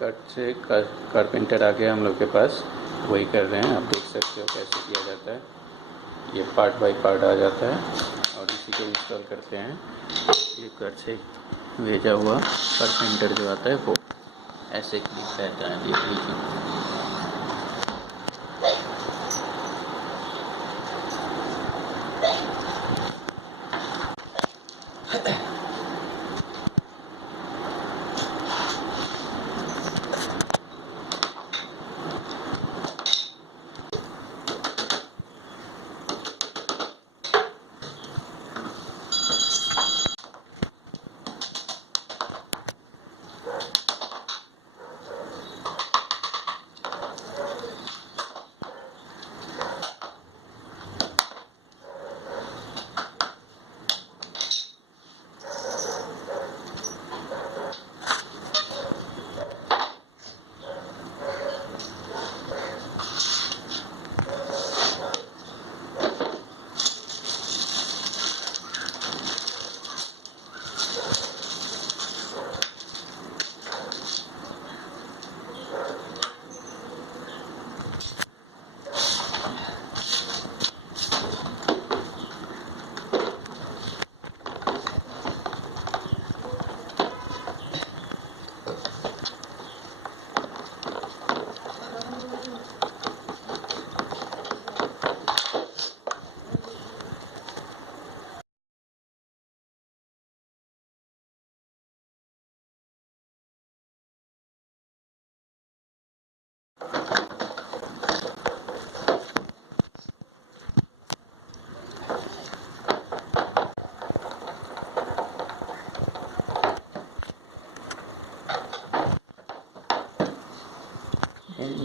फ्लिपकार्ट से कारपेंटर आ गया हम लोग के पास, वही कर रहे हैं। आप देख सकते हो कैसे किया जाता है। ये पार्ट बाय पार्ट आ जाता है और इसी को इंस्टॉल करते हैं। फ्लिपकार्ट से भेजा हुआ कारपेंटर जो आता है वो ऐसे क्लिक रहता है, देख लीजिए।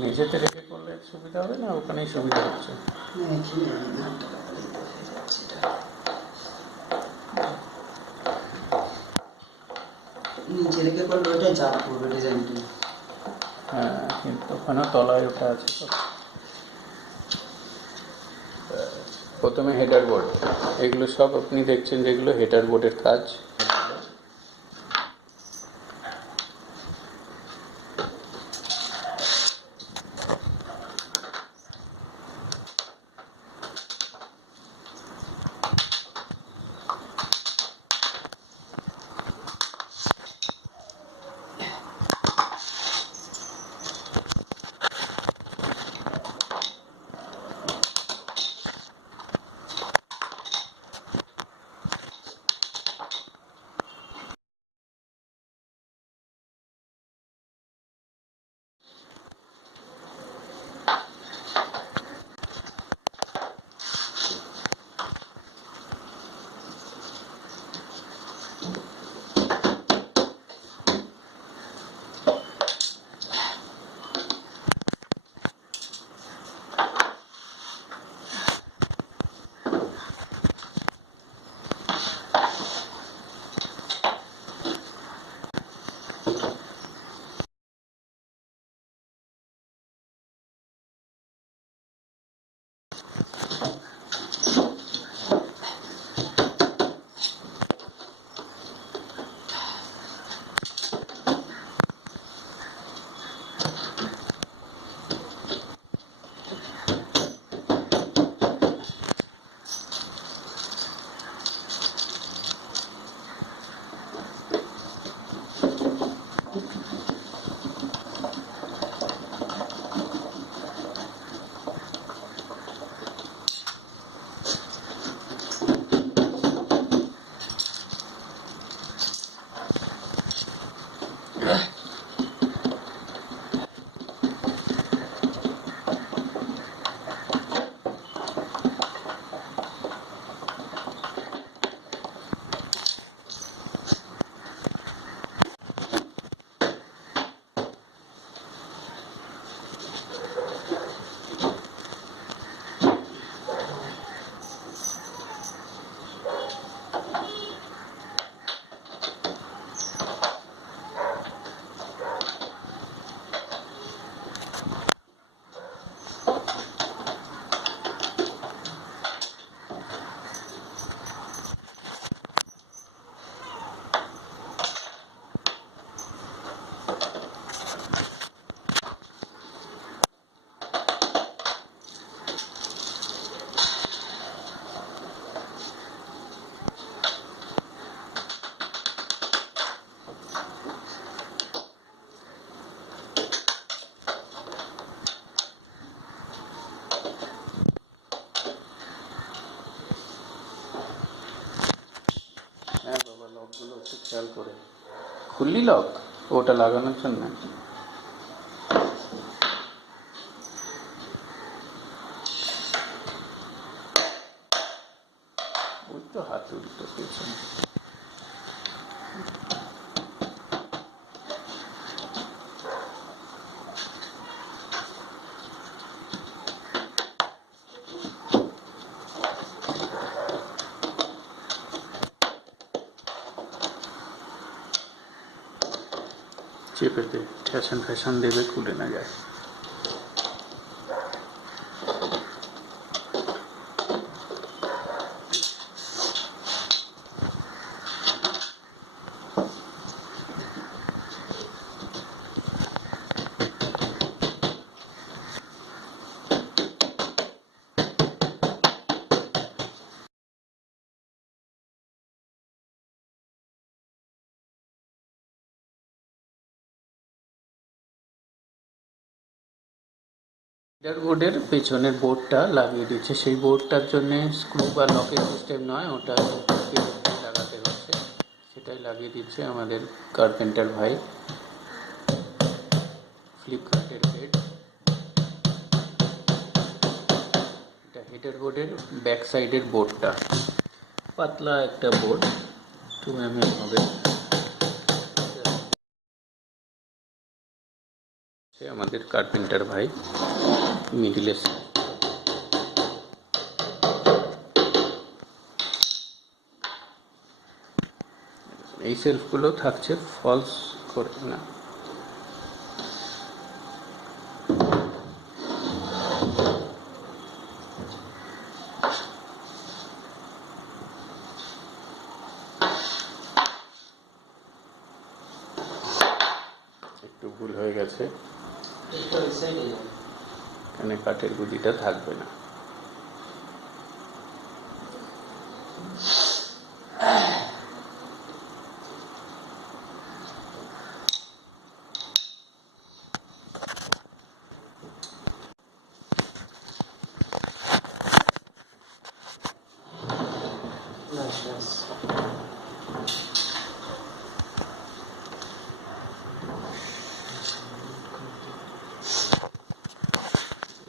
মেঝেতে রেখে করলে সুবিধা হবে না, ওখানেই সুবিধা হচ্ছে? নিচে রেখে করলে ওটাই চাপ করবে ডিজাইনটা। হ্যাঁ, কিন্তু ওখানেও তলায় ওটা আছে। তো প্রথমে হেডার বোর্ড, এগুলো সব আপনি দেখছেন যেগুলো হেডার বোর্ডের কাজ। ফুললি লক ওটা লাগানোর জন্য। ওই তো হাতুড়ি তো পেছনে। চেপে দে, ঠেসান ফ্যাশন দেবে, খুলে না যায়। বোর্ডের পেছনের বোর্ডটা লাগিয়ে দিচ্ছে, সেই বোর্ডটার জন্য স্ক্রু বা লকের সিস্টেম নয়, ওটা লাগাতে হচ্ছে, সেটাই লাগিয়ে দিচ্ছে আমাদের কার্পেন্টার ভাই। ফ্লিপকার্টের হেড, এটা হেডের বোর্ডের ব্যাক সাইডের বোর্ডটা, পাতলা একটা বোর্ড, 2 mm হবে। আমাদের কার্পেন্টার ভাই মিডিলে এই সেলফগুলো থাকছে ফলস করে না। একটু ভুল হয়ে গেছে, এখানে কাঠের গুদিটা থাকবে না।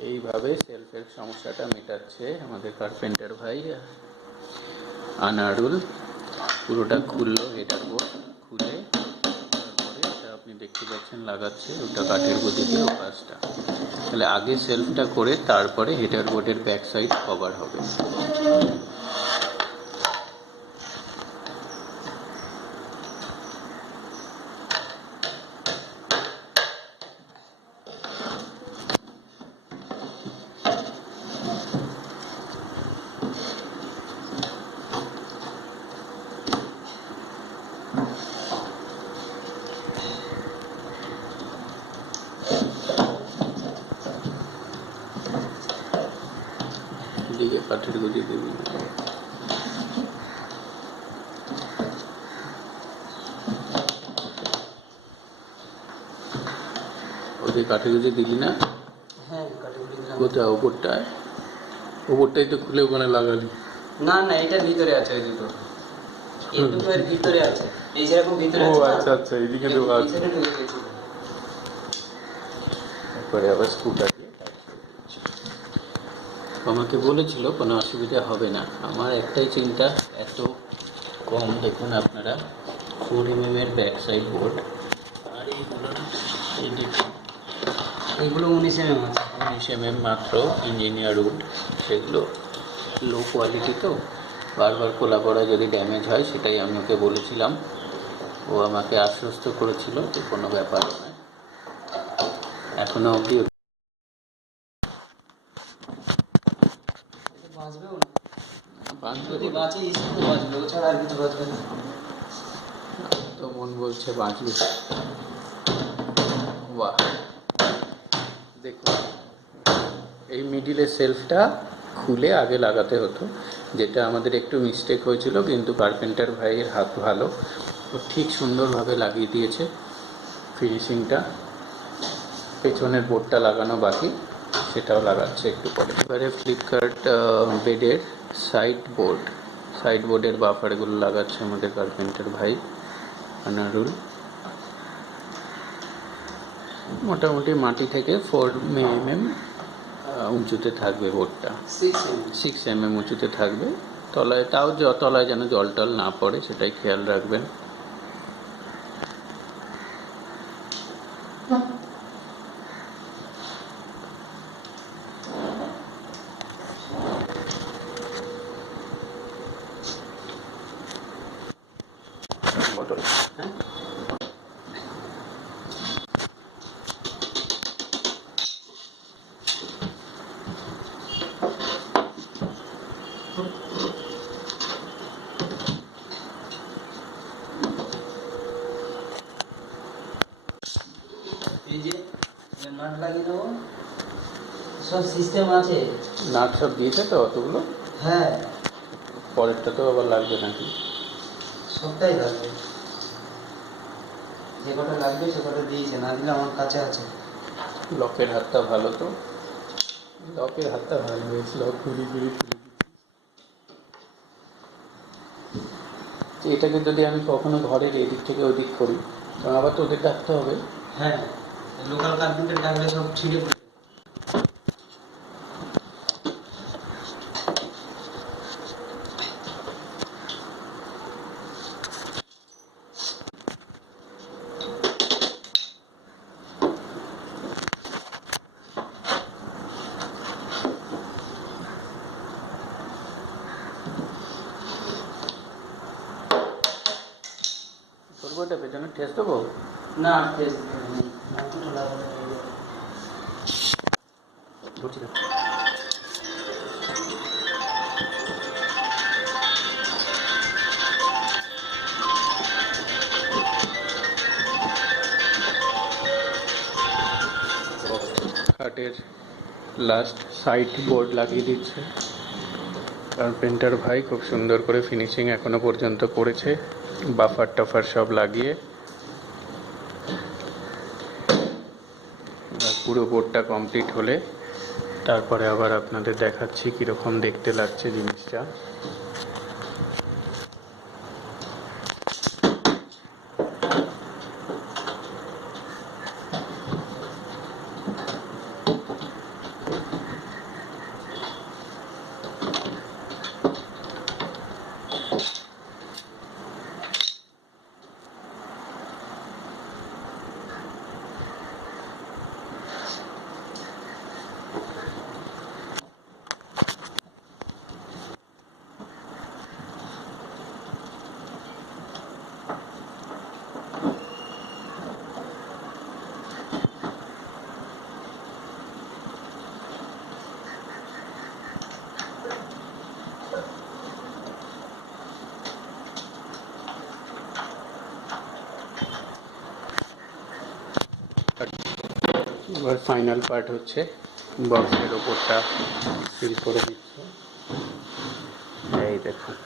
এইভাবে সেলফের সমস্যাটা মেটাচ্ছে আমাদের কার্পেন্টার ভাই আনারুল। পুরোটা খুললো হেডার বোর্ড, খুলে তারপরে এটা আপনি দেখতে পাচ্ছেন লাগাচ্ছে, ওটা কাঠের গদিতে ও কাজটা। তাহলে আগে সেলফটা করে তারপরে হেডার বোর্ডের ব্যাক সাইড কভার হবে। দিকে কাঠের গদি দিবি, ওদের কাঠের গদি দিলি না? হ্যাঁ, কাঠের দিলাম। কোথায়? ওপরটায়? ওপরটাই তো খুলে ওখানে লাগালি। না না, এটা ভিতরে আছে, ওই দুটো, এই দুটো এর ভিতরে আছে, এই যেরকম ভিতরে ও আছে না? আচ্ছা আচ্ছা, এইদিকে তো আছে। ভিতরে ঢুকে গেছে। তারপরে আবার স্ক্রুটা দিয়ে টাইট করে দিচ্ছি। আমাকে বলেছিল কোনো অসুবিধা হবে না। আমার একটাই চিন্তা, এত কম, দেখুন আপনারা 4 mm এর ব্যাক সাইড বোর্ড, আর এইগুলোর এই দেখুন এগুলো 19 mm আছে, 19 mm মাত্র ইঞ্জিনিয়ার উড, সেগুলো লো কোয়ালিটি তো, বারবার খোলা পড়া যদি ড্যামেজ হয়, সেটাই আমি ওকে বলেছিলাম। ও আমাকে আশ্বস্ত করেছিল যে কোনো ব্যাপার নয়। এখনো অবধি বাঁচবেও না, যদি বাঁচে স্ক্রু বাঁচবে, ও ছাড়া আর কিছু বাঁচবে না। তো মন বলছে বাঁচবে। বাহ, দেখুন এই মিডিলের সেলফটা খুলে আগে লাগাতে হতো, যেটা আমাদের একটু মিস্টেক হয়েছিল, কিন্তু কার্পেন্টার ভাইয়ের হাত ভালো, ও ঠিক সুন্দরভাবে লাগিয়ে দিয়েছে ফিনিশিংটা। পেছনের বোর্ডটা লাগানো বাকি, সেটাও লাগাচ্ছে একটু পরে। এবারে ফ্লিপকার্ট বেডের সাইড বোর্ডের বাফারগুলো লাগাচ্ছে আমাদের কার্পেন্টার ভাই আনারুল। মোটামুটি মাটি থেকে 4 mm উঁচুতে থাকবে বোর্ডটা, 6 mm উঁচুতে থাকবে তলায়, তাও তলায় যেন জল টল না পড়ে সেটাই খেয়াল রাখবেন। বটল, হ্যাঁ এই যে নাট লাগিয়ে দেবো, সব সিস্টেম আছে। নাট সব দিয়েছে তো অতগুলো? হ্যাঁ, পরেরটা তো আবার লাগবে নাকি? সবটাই লাগবে, যে কটা লাগবে সে কটা দিয়েছে, না দিলে আমার কাছে আছে। লকের হাতটা ভালো তো? লকের হাতটা ভালো হয়েছে, লক ঘুরি ঘুরি খুলে দিচ্ছি। এটাকে যদি আমি কখনো ঘরের এদিক থেকে ওদিক করি তখন আবার তো ওদের ডাকতে হবে। হ্যাঁ, লোকাল কার্পেন্টার ডাকলে সব ছিঁড়ে পড়ে। করবো এটা পেছনে ঠেস দেবো? না, টেস্ট মাটিটা লাগানো ধরছি না। খাটের লাস্ট সাইড বোর্ড লাগিয়ে দিচ্ছে কার্পেন্টার ভাই, খুব সুন্দর করে ফিনিশিং এখনো পর্যন্ত করেছে, বাফার টাফার সব লাগিয়ে। পুরো বোর্ডটা কমপ্লিট হলে তারপরে আবার আপনাদের দেখাচ্ছি কীরকম দেখতে লাগছে জিনিসটা। এবার ফাইনাল পার্ট হচ্ছে, বক্সের ওপরটা ফিল করে দিচ্ছে, এই দেখুন।